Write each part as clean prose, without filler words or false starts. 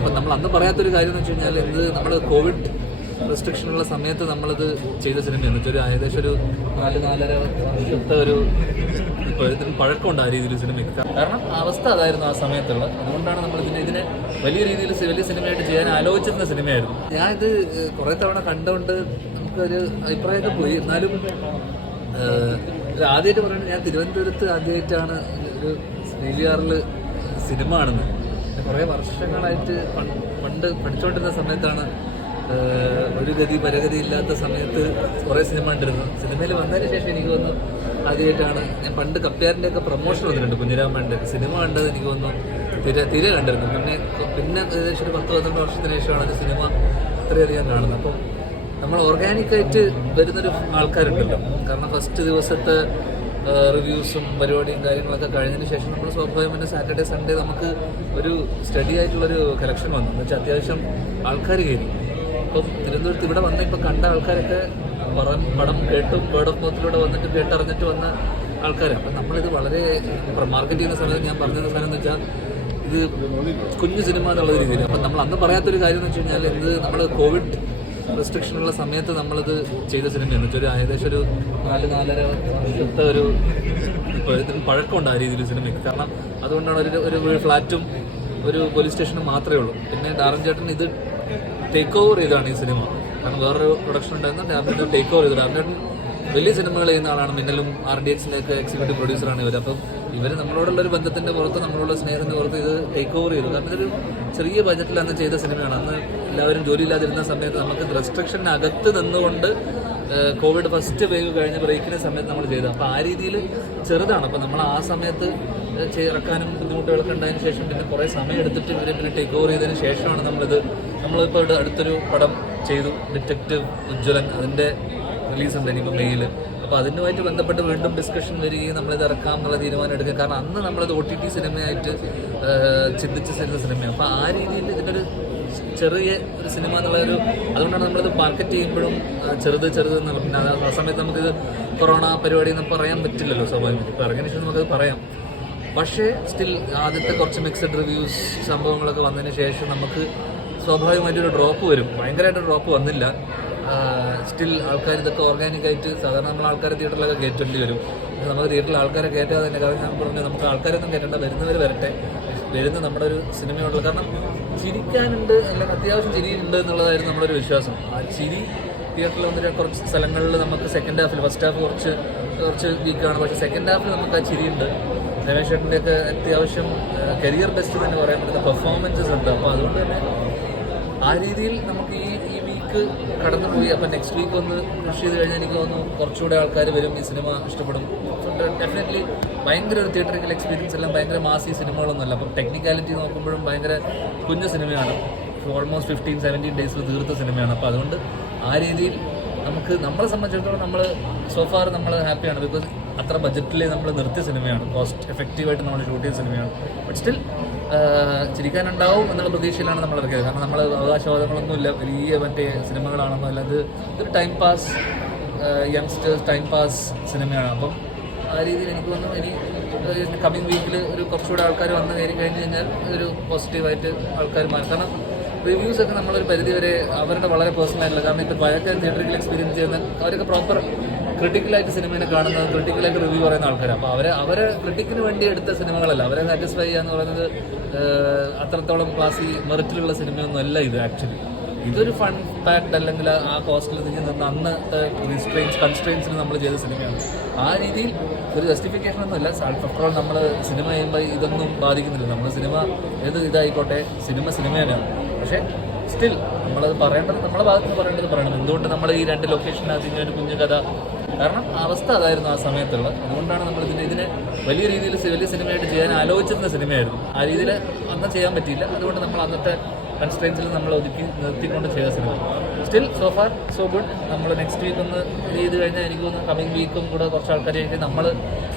അപ്പം നമ്മൾ അന്ന് പറയാത്തൊരു കാര്യം എന്ന് വെച്ച് കഴിഞ്ഞാൽ ഇത് നമ്മൾ കോവിഡ് റെസ്ട്രിക്ഷനുള്ള സമയത്ത് നമ്മളിത് ചെയ്ത സിനിമയാണ് വെച്ചാൽ ഏകദേശം ഒരു 4-4.5 വർഷത്തെ ഒരു ഇപ്പോൾ ഇതിന് പഴക്കമുണ്ട് ആ രീതിയിൽ സിനിമയ്ക്ക്. കാരണം അവസ്ഥ അതായിരുന്നു ആ സമയത്തുള്ളത്. അതുകൊണ്ടാണ് നമ്മൾ ഇതിനെ വലിയ രീതിയിൽ വലിയ സിനിമയായിട്ട് ചെയ്യാൻ ആലോചിച്ചിരുന്ന സിനിമയായിരുന്നു. ഞാനിത് കുറേ തവണ കണ്ടുകൊണ്ട് നമുക്കൊരു അഭിപ്രായമൊക്കെ പോയി. എന്നാലും ആദ്യമായിട്ട് പറയുന്നത് ഞാൻ തിരുവനന്തപുരത്ത് ആദ്യമായിട്ടാണ് ഒരു ശ്രീലിയാറിൽ സിനിമ കാണുന്നത്. കുറേ വർഷങ്ങളായിട്ട് പണ്ട് പഠിച്ചുകൊണ്ടിരുന്ന സമയത്താണ് ഒരു ഗതി പരഗതി ഇല്ലാത്ത സമയത്ത് കുറേ സിനിമ കണ്ടിരുന്നു. സിനിമയിൽ വന്നതിന് ശേഷം എനിക്ക് തോന്നുന്നു ആദ്യമായിട്ടാണ് ഞാൻ പണ്ട് കപ്പ്യാറിൻ്റെ ഒക്കെ പ്രൊമോഷൻ വന്നിട്ടുണ്ട് കുഞ്ഞിരാമൻ്റെ സിനിമ കണ്ടത്. എനിക്ക് തോന്നുന്നു തിരെ കണ്ടിരുന്നു. പിന്നെ ഏകദേശം ഒരു 10-12 വർഷത്തിന് ശേഷമാണ് ഒരു സിനിമ ഇത്രയധികം കാണുന്നത്. അപ്പം നമ്മൾ ഓർഗാനിക്കായിട്ട് വരുന്നൊരു ആൾക്കാരുണ്ടല്ലോ. കാരണം ഫസ്റ്റ് ദിവസത്തെ റിവ്യൂസും പരിപാടിയും കാര്യങ്ങളൊക്കെ കഴിഞ്ഞതിന് ശേഷം നമ്മൾ സ്വാഭാവികമായിട്ട് സാറ്റർഡേ സൺഡേ നമുക്ക് ഒരു സ്റ്റഡി ആയിട്ടുള്ളൊരു കളക്ഷൻ വന്നു. എന്ന് വെച്ചാൽ അത്യാവശ്യം ആൾക്കാർ കയറി. ഇപ്പം തിരുവനന്തപുരത്ത് ഇവിടെ വന്ന ഇപ്പം കണ്ട ആൾക്കാരൊക്കെ പടം കേട്ടും വേർഡ് ഓഫ് മൗത്തിലൂടെ വന്നിട്ട് കേട്ടറിഞ്ഞിട്ട് വന്ന ആൾക്കാരാണ്. അപ്പം നമ്മളിത് വളരെ മാർക്കറ്റ് ചെയ്യുന്ന സമയത്ത് ഞാൻ പറഞ്ഞിരുന്ന സാധനം എന്ന് വെച്ചാൽ ഇത് കുഞ്ഞു സിനിമ എന്നുള്ള രീതിയിൽ. അപ്പം നമ്മൾ അന്ന് പറയാത്തൊരു കാര്യം എന്ന് വെച്ച് കഴിഞ്ഞാൽ ഇത് നമ്മൾ കോവിഡ് റെസ്ട്രിക്ഷനുള്ള സമയത്ത് നമ്മളിത് ചെയ്ത സിനിമയാണ് വെച്ചാൽ ഏകദേശം ഒരു 4-4.5 വർഷത്തെ ഒരു ഇപ്പോൾ ഇതിന് പഴക്കമുണ്ട് ആ രീതിയിൽ സിനിമയ്ക്ക്. കാരണം അതുകൊണ്ടാണ് ഒരു ഫ്ലാറ്റും ഒരു പോലീസ് സ്റ്റേഷനും മാത്രമേ ഉള്ളൂ. പിന്നെ ഡാരൻ ചേട്ടൻ ഇത് ടേക്ക് ഓവർ ചെയ്താണ് ഈ സിനിമ. കാരണം വേറൊരു പ്രൊഡക്ഷൻ ഉണ്ടായിരുന്നു, ഡാരൻ ടേക്ക് ഓവർ ചെയ്തു. ഡാരൻ ചേട്ടൻ വലിയ സിനിമകൾ ചെയ്യുന്ന ആളാണ്. മിന്നലും RDXന്റെ ഒക്കെ എക്സിക്യൂട്ടീവ് പ്രൊഡ്യൂസറാണ് ഇവർ. അപ്പം ഇവർ നമ്മളോടുള്ളൊരു ബന്ധത്തിൻ്റെ പുറത്ത് നമ്മളോടുള്ള സ്നേഹത്തിൻ്റെ പുറത്ത് ഇത് ടേക്ക് ഓവർ ചെയ്തു. കാരണം ഇതൊരു ചെറിയ ബജറ്റിൽ അന്ന് ചെയ്ത സിനിമയാണ്. അന്ന് എല്ലാവരും ജോലിയില്ലാതിരുന്ന സമയത്ത് നമുക്ക് റെസ്ട്രിക്ഷനകത്ത് നിന്നുകൊണ്ട് കോവിഡ് ഫസ്റ്റ് വേവ് കഴിഞ്ഞ ബ്രേക്കിന് സമയത്ത് നമ്മൾ ചെയ്തത്. അപ്പോൾ ആ രീതിയിൽ ചെറുതാണ്. അപ്പോൾ നമ്മൾ ആ സമയത്ത് ഇറക്കാനും ബുദ്ധിമുട്ടുകളൊക്കെ ഉണ്ടായതിനു ശേഷം പിന്നെ കുറേ സമയം എടുത്തിട്ട് ഇവരെ പിന്നെ ടേക്ക് ഓവർ ചെയ്തതിന് ശേഷമാണ് നമ്മളിപ്പോൾ അടുത്തൊരു പടം ചെയ്തു, ഡിറ്റക്റ്റീവ് ഉജ്ജ്വലൻ. അതിൻ്റെ റിലീസുണ്ട് ഇനിയിപ്പോൾ മെയ്യിൽ. അപ്പോൾ അതിനുമായിട്ട് ബന്ധപ്പെട്ട് വീണ്ടും ഡിസ്കഷൻ വരികയും നമ്മളിത് ഇറക്കാം എന്നുള്ള തീരുമാനം എടുക്കുക. കാരണം അന്ന് നമ്മളത് OTT സിനിമയായിട്ട് ചിന്തിച്ച് സിനിമയാണ്. അപ്പോൾ ആ രീതിയിൽ ഇതിനൊരു ചെറിയ ഒരു സിനിമ എന്നുള്ളൊരു അതുകൊണ്ടാണ് നമ്മളിത് മാർക്കറ്റ് ചെയ്യുമ്പോഴും ചെറുത് എന്ന് പറഞ്ഞാൽ ആ സമയത്ത് നമുക്കിത് കൊറോണ പരിപാടി എന്ന് പറയാൻ പറ്റില്ലല്ലോ സ്വാഭാവികമായിട്ട്. ഇപ്പോൾ ഇറങ്ങിയ ശേഷം നമുക്കത് പറയാം. പക്ഷേ സ്റ്റിൽ ആദ്യത്തെ കുറച്ച് മിക്സഡ് റിവ്യൂസ് സംഭവങ്ങളൊക്കെ വന്നതിന് ശേഷം നമുക്ക് സ്വാഭാവികമായിട്ടൊരു ഡ്രോപ്പ് വരും. ഭയങ്കരമായിട്ട് ഡ്രോപ്പ് വന്നില്ല. സ്റ്റിൽ ആൾക്കാർ ഇതൊക്കെ ഓർഗാനിക്കായിട്ട് സാധാരണ നമ്മൾ ആൾക്കാരെ തിയേറ്ററിലൊക്കെ കയറ്റേണ്ടി വരും. നമുക്ക് തിയേറ്ററിൽ ആൾക്കാരെ കയറ്റാതെ തന്നെ. കാരണം ഞാൻ പറഞ്ഞു നമുക്ക് ആൾക്കാരൊന്നും കയറ്റേണ്ട, വരുന്നവർ വരട്ടെ. വരുന്ന നമ്മുടെ ഒരു സിനിമയുള്ളൂ. കാരണം ചിരിക്കാനുണ്ട്, അല്ലെങ്കിൽ അത്യാവശ്യം ചിരിയുണ്ട് എന്നുള്ളതായിരുന്നു നമ്മുടെ ഒരു വിശ്വാസം. ആ ചിരി തിയേറ്ററിൽ വന്നിട്ട് കുറച്ച് സ്ഥലങ്ങളിൽ നമുക്ക് സെക്കൻഡ് ഹാഫിൽ, ഫസ്റ്റ് ഹാഫ് കുറച്ച് വീക്കാണ്, പക്ഷേ സെക്കൻഡ് ഹാഫിൽ നമുക്ക് ആ ചിരിയുണ്ട്. രമേശ് ചേട്ടൻ്റെയൊക്കെ അത്യാവശ്യം കരിയർ ബെസ്റ്റ് തന്നെ പറയാൻ പറ്റുന്ന പെർഫോമൻസസ് ഉണ്ട്. അപ്പോൾ അതുകൊണ്ട് തന്നെ ആ രീതിയിൽ നമുക്ക് ഈ വീക്ക് കടന്നുപോയി. അപ്പം നെക്സ്റ്റ് വീക്ക് ഒന്ന് പുഷ് ചെയ്ത് കഴിഞ്ഞാൽ എനിക്ക് തോന്നുന്നു കുറച്ചുകൂടെ ആൾക്കാർ വരും, ഈ സിനിമ ഇഷ്ടപ്പെടും. ഡെഫിനറ്റ്ലി ഭയങ്കര ഒരു തിയേറ്ററിക്കൽ എക്സ്പീരിയൻസ് എല്ലാം ഭയങ്കര മാസി സിനിമകളൊന്നുമല്ല. അപ്പം ടെക്നിക്കാലിറ്റി നോക്കുമ്പോഴും ഭയങ്കര കുഞ്ഞു സിനിമയാണ്. ഓൾമോസ്റ്റ് 15-17 ഡേയ്സിൽ തീർത്ത സിനിമയാണ്. അപ്പോൾ അതുകൊണ്ട് ആ രീതിയിൽ നമ്മളെ സംബന്ധിച്ചിടത്തോളം നമ്മൾ സോഫാർ നമ്മൾ ഹാപ്പിയാണ്. ബിക്കോസ് അത്ര ബഡ്ജറ്റിൽ നമ്മൾ നിർത്തിയ സിനിമയാണ്, കോസ്റ്റ് എഫക്റ്റീവായിട്ട് നമ്മൾ ഷൂട്ട് ചെയ്ത സിനിമയാണ്. ബട്ട് സ്റ്റിൽ ചിരിക്കാനുണ്ടാവും എന്നുള്ള പ്രതീക്ഷയിലാണ് നമ്മൾ ഇറക്കിയത്. കാരണം നമ്മൾ അവകാശവാദങ്ങളൊന്നുമില്ല, വലിയ മറ്റേ സിനിമകളാണെന്നോ അല്ല. ഇതൊരു time pass, youngsters time pass സിനിമയാണ്. അപ്പം ആ രീതിയിൽ എനിക്ക് തോന്നുന്നു ഇനി കമ്മിങ് വീക്കിൽ ഒരു കുറച്ചുകൂടെ ആൾക്കാർ വന്ന് കയറി കഴിഞ്ഞ് കഴിഞ്ഞാൽ ഒരു പോസിറ്റീവായിട്ട് ആൾക്കാർ മാറും. കാരണം റിവ്യൂസൊക്കെ നമ്മളൊരു പരിധി വരെ അവരുടെ വളരെ പേഴ്സണലായിട്ടുള്ള, കാരണം ഇപ്പോൾ പഴയ തിയേറ്ററിക്കൽ എക്സ്പീരിയൻസ് ചെയ്യുന്ന അവരൊക്കെ പ്രോപ്പർ ക്രിട്ടിക്കലായിട്ട് സിനിമയെ കാണുന്നത്, ക്രിട്ടിക്കലായിട്ട് റിവ്യൂ പറയുന്ന ആൾക്കാരാണ്. അപ്പോൾ അവരെ ക്രിട്ടിക്കിന് വേണ്ടി എടുത്ത സിനിമകളല്ല, അവരെ സാറ്റിസ്ഫൈ ചെയ്യുക പറയുന്നത് അത്രത്തോളം ക്ലാസി മെറിറ്റിലുള്ള സിനിമയൊന്നും അല്ല ഇത്. ആക്ച്വലി ഇതൊരു ഫൺ പാക്ഡ് അല്ലെങ്കിൽ ആ കോസ്റ്റിൽ നിന്ന് അന്ന് കൺസ്ട്രെയിൻസിന് നമ്മൾ ചെയ്ത സിനിമയാണ്. ആ രീതിയിൽ ഒരു ജസ്റ്റിഫിക്കേഷൻ ഒന്നുമില്ല. ആഫ്റ്റർ ഓൾ നമ്മൾ സിനിമ ചെയ്യുമ്പോൾ ഇതൊന്നും ബാധിക്കുന്നില്ല. നമ്മൾ സിനിമ ഏത് ഇതായിക്കോട്ടെ, സിനിമ തന്നെയാണ്. പക്ഷേ സ്റ്റിൽ നമ്മളത് പറയേണ്ടത്, നമ്മളെ ഭാഗത്ത് നിന്ന് പറയണം. എന്തുകൊണ്ട് നമ്മൾ ഈ 2 ലൊക്കേഷനകത്ത് ഇങ്ങനെ ഒരു കുഞ്ഞു കഥ, കാരണം അവസ്ഥ അതായിരുന്നു ആ സമയത്തുള്ളത്. അതുകൊണ്ടാണ് നമ്മൾ ഇതിനെ വലിയ രീതിയിൽ വലിയ സിനിമയായിട്ട് ചെയ്യാൻ ആലോചിച്ചിരുന്ന സിനിമയായിരുന്നു. ആ രീതിയിൽ അന്ന് ചെയ്യാൻ പറ്റിയില്ല. അതുകൊണ്ട് നമ്മൾ അന്നത്തെ കൺസ്ട്രെയിൻസിൽ നമ്മൾ നിർത്തിക്കൊണ്ട് ചെയ്ത cinema. Still so far so good. നമ്മൾ നെക്സ്റ്റ് വീക്ക് ഒന്ന് ചെയ്ത് കഴിഞ്ഞാൽ എനിക്ക് തോന്നുന്നു കമ്മിങ് വീക്കും കൂടെ കുറച്ച് ആൾക്കാർ കഴിഞ്ഞാൽ നമ്മൾ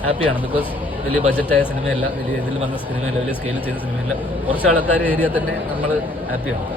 ഹാപ്പിയാണ്. ബിക്കോസ് വലിയ ബഡ്ജറ്റായ സിനിമയല്ല, വലിയ ഇതിൽ വന്ന സിനിമയല്ല, വലിയ സ്കെയിലിൽ ചെയ്ത സിനിമയല്ല. കുറച്ച് ആൾക്കാർ ഏരിയ തന്നെ നമ്മൾ ഹാപ്പിയാണ്.